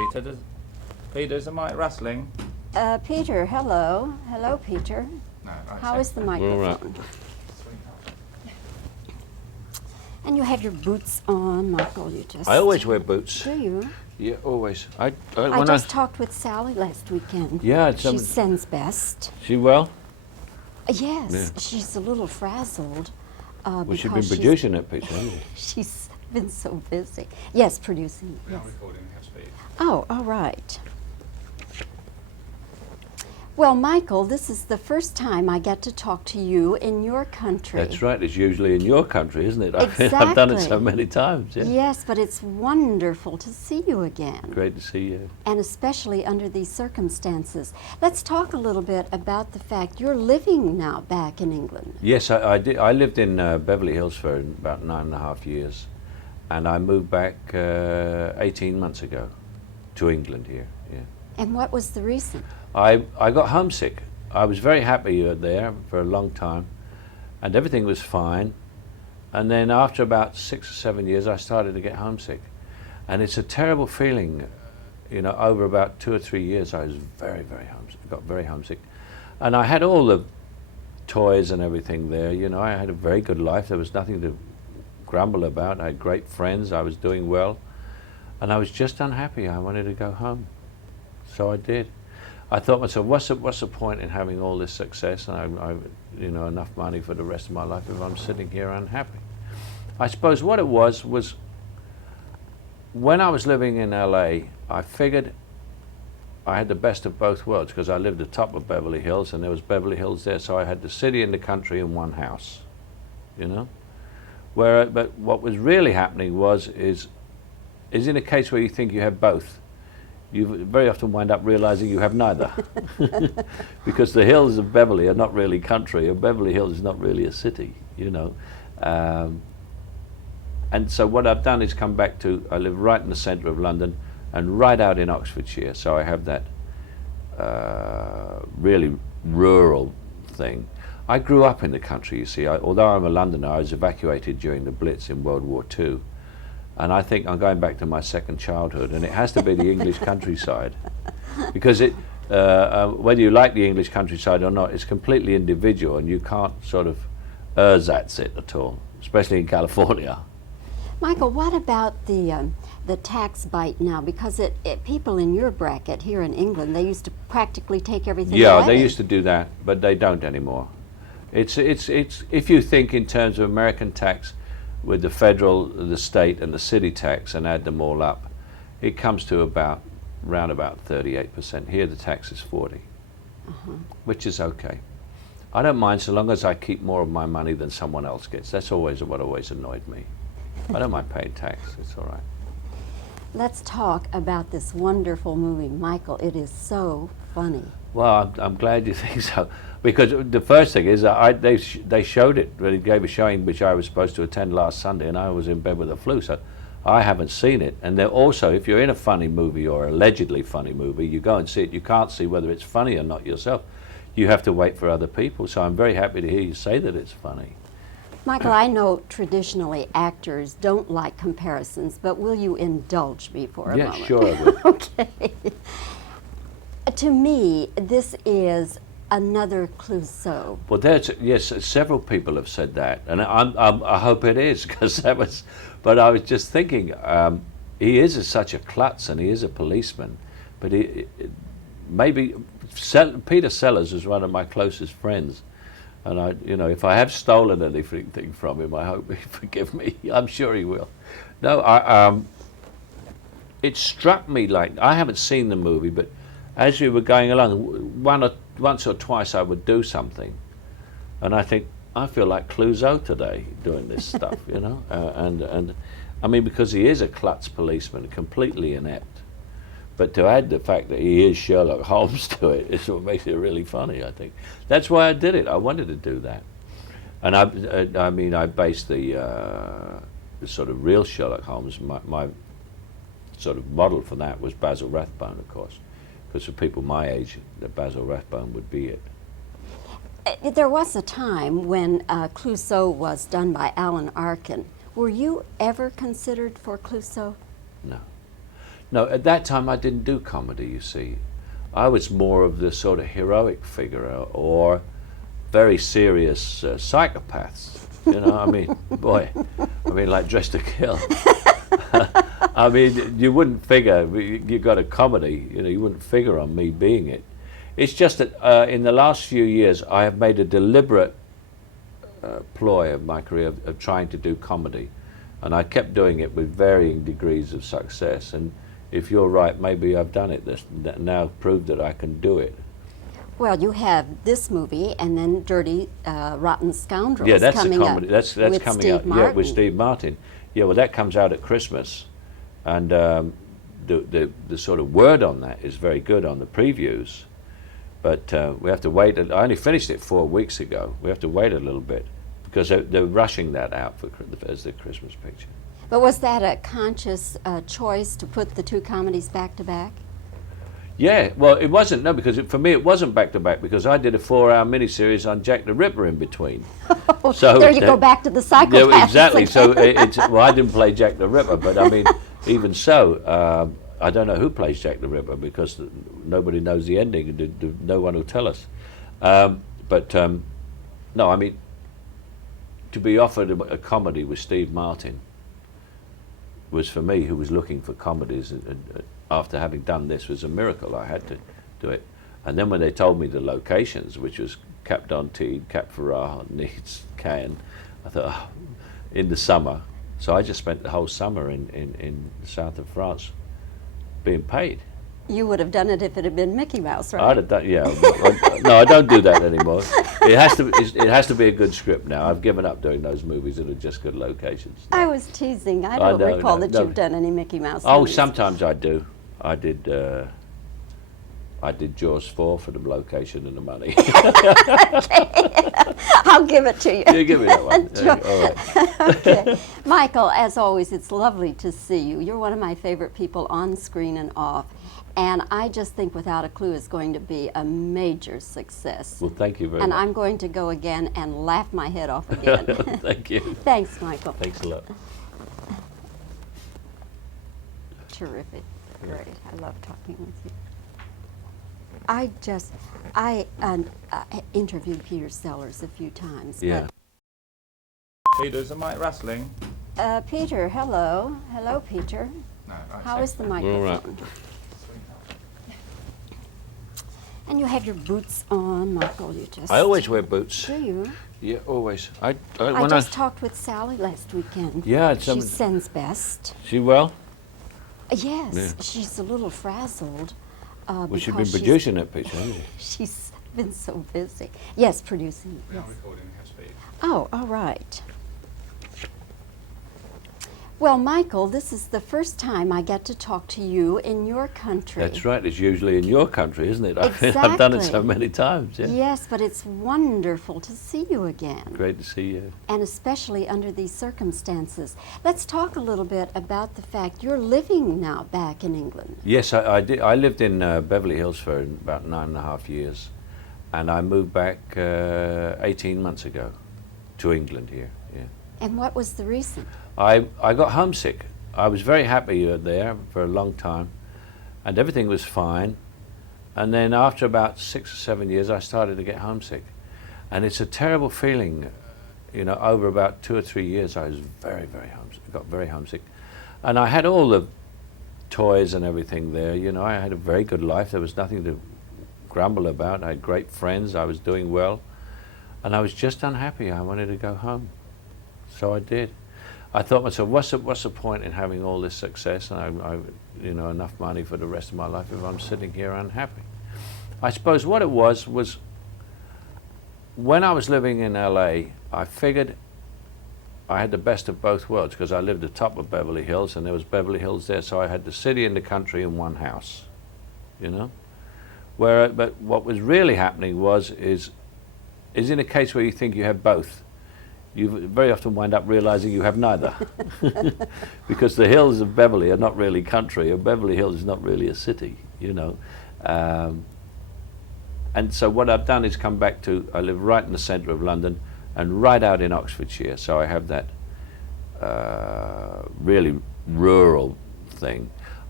Peter, is the mic rustling? Peter, hello. Hello, Peter. No, right. How is the microphone? And you have your boots on, Michael. You just. I always wear boots. Do you? Yeah, always. I just talked with Sally last weekend. Yeah, she sends best. She well? Yes, Yeah. She's a little frazzled. Well, she's been producing it, Peter, hasn't she? She's been so busy. Yes, producing. We Yes. are recording, we have speed. Oh, all right. Well, Michael, this is the first time I get to talk to you in your country. That's right. It's usually in your country, isn't it? Exactly. I've done it so many times. Yeah. Yes, but it's wonderful to see you again. Great to see you. And especially under these circumstances. Let's talk a little bit about the fact you're living now back in England. Yes, I did. I lived in Beverly Hills for about 9.5 years, and I moved back 18 months ago to England here. Yeah. And what was the reason? I got homesick. I was very happy there for a long time, and everything was fine. And then after about 6 or 7 years, I started to get homesick. And it's a terrible feeling, you know, over about 2 or 3 years, I was very, very homesick, got very homesick. And I had all the toys and everything there, you know, I had a very good life. There was nothing to grumble about. I had great friends, I was doing well. And I was just unhappy. I wanted to go home. So I did. I thought to myself, what's the point in having all this success and I you know, enough money for the rest of my life if I'm sitting here unhappy? I suppose what it was when I was living in LA, I figured I had the best of both worlds because I lived at the top of Beverly Hills and there was Beverly Hills there, so I had the city and the country in one house, you know? But what was really happening is in a case where you think you have both, you very often wind up realizing you have neither. Because the hills of Beverly are not really country, and Beverly Hills is not really a city, you know. And so what I've done is come back to, I live right in the center of London and right out in Oxfordshire, so I have that really rural thing. I grew up in the country, you see. Although I'm a Londoner, I was evacuated during the Blitz in World War II. And I think I'm going back to my second childhood, and it has to be the English countryside, because whether you like the English countryside or not, it's completely individual, and you can't sort of ersatz it at all, especially in California. Michael, what about the tax bite now? Because people in your bracket here in England, they used to practically take everything away. Yeah, they used to do that, but they don't anymore. It's if you think in terms of American tax, with the federal, the state, and the city tax, and add them all up, it comes to around about 38%. Here the tax is 40%, which is okay. I don't mind so long as I keep more of my money than someone else gets. That's always what always annoyed me. I don't mind paying tax, it's all right. Let's talk about this wonderful movie, Michael. It is so funny. Well, I'm glad you think so, because the first thing is they showed it. They gave a showing which I was supposed to attend last Sunday, and I was in bed with the flu, so I haven't seen it. And they're also, if you're in a funny movie or allegedly funny movie, you go and see it. You can't see whether it's funny or not yourself. You have to wait for other people. So I'm very happy to hear you say that it's funny. Michael, I know traditionally actors don't like comparisons, but will you indulge me for a moment? Yes, sure I will. Okay. To me, this is another Clouseau. Well, yes, several people have said that, and I hope it is, because that was. But I was just thinking, he is such a klutz, and he is a policeman, but maybe Peter Sellers is one of my closest friends, and you know, if I have stolen anything from him, I hope he'll forgive me. I'm sure he will. No, it struck me like, I haven't seen the movie, but as we were going along, once or twice I would do something, and I think, I feel like Clouseau today doing this stuff, you know, and I mean, because he is a klutz policeman, completely inept, but to add the fact that he is Sherlock Holmes to it is what makes it really funny, I think. That's why I did it. I wanted to do that, and I mean, I based the sort of real Sherlock Holmes. My sort of model for that was Basil Rathbone, of course. Because for people my age, Basil Rathbone would be it. There was a time when Clouseau was done by Alan Arkin. Were you ever considered for Clouseau? No. No, at that time I didn't do comedy, you see. I was more of the sort of heroic figure or very serious psychopaths. You know, I mean, boy, I mean, like Dressed to Kill. I mean, you wouldn't figure, you got a comedy, you know, you wouldn't figure on me being it. It's just that in the last few years I have made a deliberate ploy of my career of trying to do comedy. And I kept doing it with varying degrees of success. And if you're right, maybe I've done it now, proved that I can do it. Well, you have this movie, and then Dirty Rotten Scoundrels. Yeah, that's coming a comedy. Up That's with coming Steve out. Martin. Yeah, with Steve Martin. Yeah, well, that comes out at Christmas, and the sort of word on that is very good on the previews, but we have to wait. I only finished it 4 weeks ago. We have to wait a little bit because they're rushing that out as the Christmas picture. But was that a conscious choice to put the two comedies back to back? Yeah, well, it wasn't, no, because for me it wasn't back-to-back because I did a 4-hour miniseries on Jack the Ripper in between. So there you go back to the psychopaths. Yeah, exactly. Again. So well, I didn't play Jack the Ripper, but I mean, even so, I don't know who plays Jack the Ripper because nobody knows the ending and no one will tell us. No, I mean, to be offered a comedy with Steve Martin was, for me, who was looking for comedies, after having done this, was a miracle. I had to do it. And then when they told me the locations, which was Cap d'Antibes, Cap Ferrat, Nice, Caine, I thought, oh, in the summer. So I just spent the whole summer in the south of France being paid. You would have done it if it had been Mickey Mouse, right? I'd have done, yeah. No, I don't do that anymore. It has to be a good script now. I've given up doing those movies that are just good locations. I was teasing. I don't recall that you've done any Mickey Mouse Oh, movies. sometimes I do. I did Jaws 4 for the location and the money. I'll give it to you. You give me that one. All right. Okay. Michael, as always, it's lovely to see you. You're one of my favorite people on screen and off. And I just think Without a Clue is going to be a major success. Well, thank you very And much. I'm going to go again and laugh my head off again. Thank you. Thanks, Michael. Thanks a lot. Terrific. Great. I love talking with you. I interviewed Peter Sellers a few times. Yeah. Peter's a mic wrestling. Peter, hello. Hello, Peter. No, right, How is the We're all microphone? right. And you have your boots on, Michael. You just. I always wear boots. Do you? Yeah, always. I When just talked with Sally last weekend. Yeah, She sends best. She well? Yes, Yeah. she's a little frazzled. Well, she's been because producing that picture, hasn't she? She's been so busy. Yes, producing. We're Yes. not recording, we have speed. Oh, all right. Well, Michael, this is the first time I get to talk to you in your country. That's right. It's usually in your country, isn't it? I've done it so Exactly. many times. Yeah. Yes, but it's wonderful to see you again. Great to see you. And especially under these circumstances. Let's talk a little bit about the fact you're living now back in England. Yes, I did. I lived in Beverly Hills for about 9.5 years, and I moved back 18 months ago to England here. Yeah. And what was the reason? I got homesick. I was very happy there for a long time, and everything was fine. And then after about 6 or 7 years, I started to get homesick. And it's a terrible feeling, you know, over about 2 or 3 years, I was very, very homesick. I got very homesick. And I had all the toys and everything there, you know, I had a very good life. There was nothing to grumble about. I had great friends. I was doing well. And I was just unhappy. I wanted to go home. So I did. I thought to myself, what's the point in having all this success and I you know, enough money for the rest of my life if I'm sitting here unhappy? I suppose what it was when I was living in LA, I figured I had the best of both worlds because I lived at the top of Beverly Hills and there was Beverly Hills there, so I had the city and the country in one house, you know? But what was really happening is in a case where you think you have both, you very often wind up realizing you have neither. Because the hills of Beverly are not really country, and Beverly Hills is not really a city, you know. And so what I've done is come back to, I live right in the center of London and right out in Oxfordshire, so I have that really rural thing.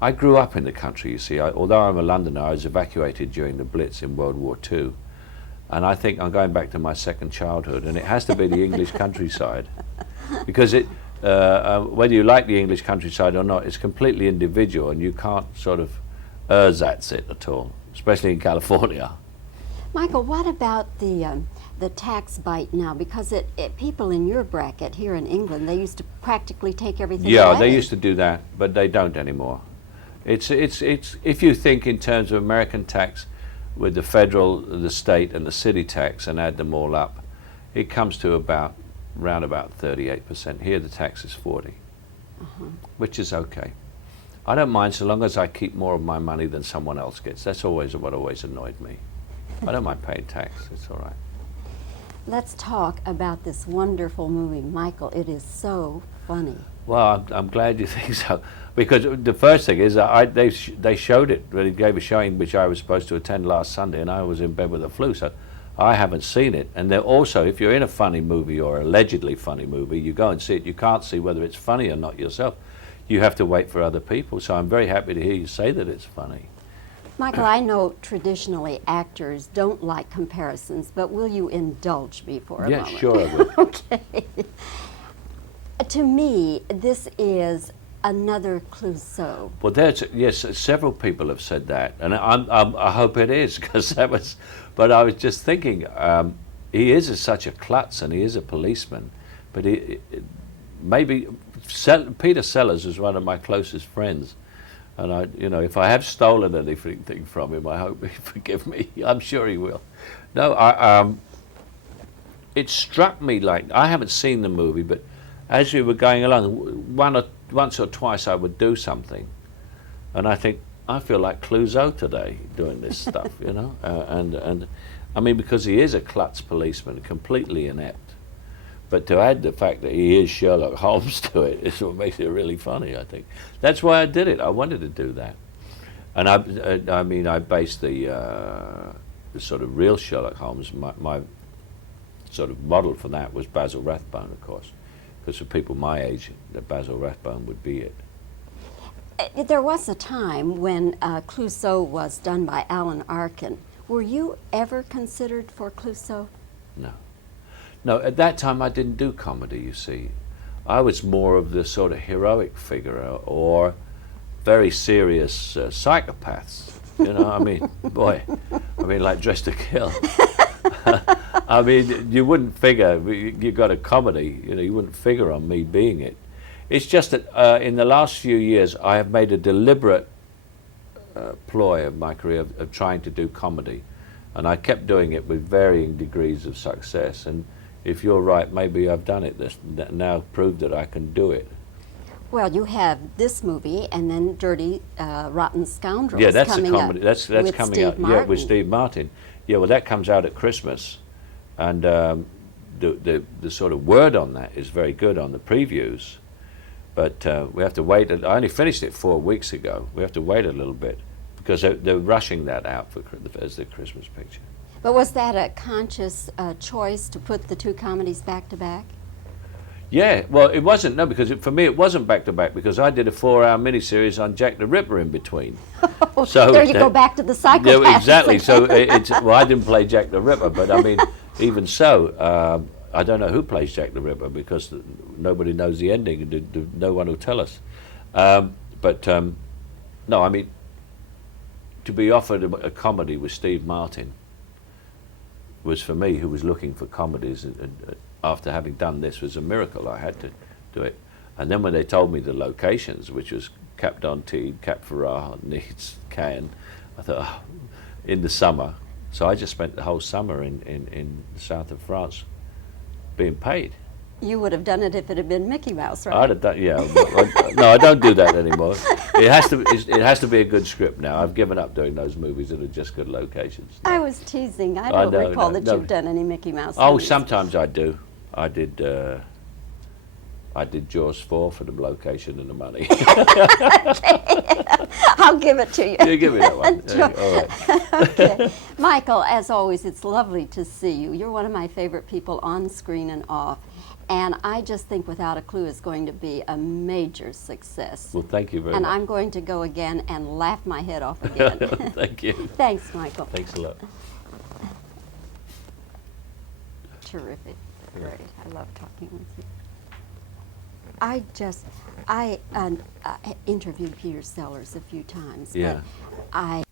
I grew up in the country, you see. Although I'm a Londoner, I was evacuated during the Blitz in World War II. And I think I'm going back to my second childhood, and it has to be the English countryside. Because whether you like the English countryside or not, it's completely individual, and you can't sort of ersatz it at all, especially in California. Michael, what about the tax bite now? Because people in your bracket here in England, they used to practically take everything away. Yeah, they used to do that, but they don't anymore. It's if you think in terms of American tax with the federal, the state, and the city tax, and add them all up, it comes to around about 38%. Here the tax is 40, which is okay. I don't mind so long as I keep more of my money than someone else gets. That's always what always annoyed me. I don't mind paying tax. It's all right. Let's talk about this wonderful movie, Michael. It is so funny. Well, I'm glad you think so, because the first thing is they showed it. They gave a showing which I was supposed to attend last Sunday, and I was in bed with the flu, so I haven't seen it. And they're also, if you're in a funny movie or allegedly funny movie, you go and see it. You can't see whether it's funny or not yourself. You have to wait for other people. So I'm very happy to hear you say that it's funny. Michael, I know traditionally actors don't like comparisons, but will you indulge me for a moment? Yeah, sure I will. Okay. To me, this is another Clouseau. Well, yes, several people have said that, and I hope it is, because that was. But I was just thinking, he is such a klutz, and he is a policeman, but maybe Peter Sellers is one of my closest friends, and if I have stolen anything from him, I hope he'll forgive me. I'm sure he will. No, it struck me like, I haven't seen the movie, but as we were going along, once or twice I would do something, and I think, I feel like Clouseau today doing this stuff, and I mean, because he is a klutz policeman, completely inept. But to add the fact that he is Sherlock Holmes to it is what makes it really funny, I think. That's why I did it. I wanted to do that. And I based the sort of real Sherlock Holmes, my sort of model for that was Basil Rathbone, of course. Because for people my age, Basil Rathbone would be it. There was a time when Clouseau was done by Alan Arkin. Were you ever considered for Clouseau? No. No, at that time I didn't do comedy, you see. I was more of the sort of heroic figure or very serious psychopaths. I mean, boy, like Dressed to Kill. I mean, you wouldn't figure, you got a comedy, you wouldn't figure on me being it. It's just that in the last few years I have made a deliberate ploy of my career of trying to do comedy. And I kept doing it with varying degrees of success. And if you're right, maybe I've done it now proved that I can do it. Well, you have this movie and then Dirty Rotten Scoundrels. Yeah, that's coming a comedy. Up That's with coming Steve out. Martin. Yeah, with Steve Martin. Yeah, well, that comes out at Christmas, and the sort of word on that is very good on the previews, but we have to wait. I only finished it 4 weeks ago. We have to wait a little bit because they're rushing that out as the Christmas picture. But was that a conscious choice to put the two comedies back to back? Yeah, well, it wasn't, no, because for me it wasn't back to back because I did a 4-hour miniseries on Jack the Ripper in between. So there you go back to the psychopaths. Yeah, exactly. So well, I didn't play Jack the Ripper, but I mean, even so, I don't know who plays Jack the Ripper because nobody knows the ending and no one will tell us. No, I mean, to be offered a comedy with Steve Martin was for me, who was looking for comedies, and after having done this, was a miracle. I had to do it. And then when they told me the locations, which was Cap d'Antibes, Cap Ferrat, Nice, Caine, I thought, oh, in the summer. So I just spent the whole summer in the south of France being paid. You would have done it if it had been Mickey Mouse, right? I'd have done, yeah. No, I don't do that anymore. It has to be a good script now. I've given up doing those movies that are just good locations. I was teasing. I don't recall that you've done any Mickey Mouse movies. Oh, sometimes I do. I did Jaws 4 for the location and the money. I'll give it to you. You give me that one. Yeah, all right. Okay. Michael, as always, it's lovely to see you. You're one of my favorite people on screen and off. And I just think Without a Clue is going to be a major success. Well, thank you very And much. I'm going to go again and laugh my head off again. Thank you. Thanks, Michael. Thanks a lot. Terrific. Great. I love talking with you. I interviewed Peter Sellers a few times. Yeah. But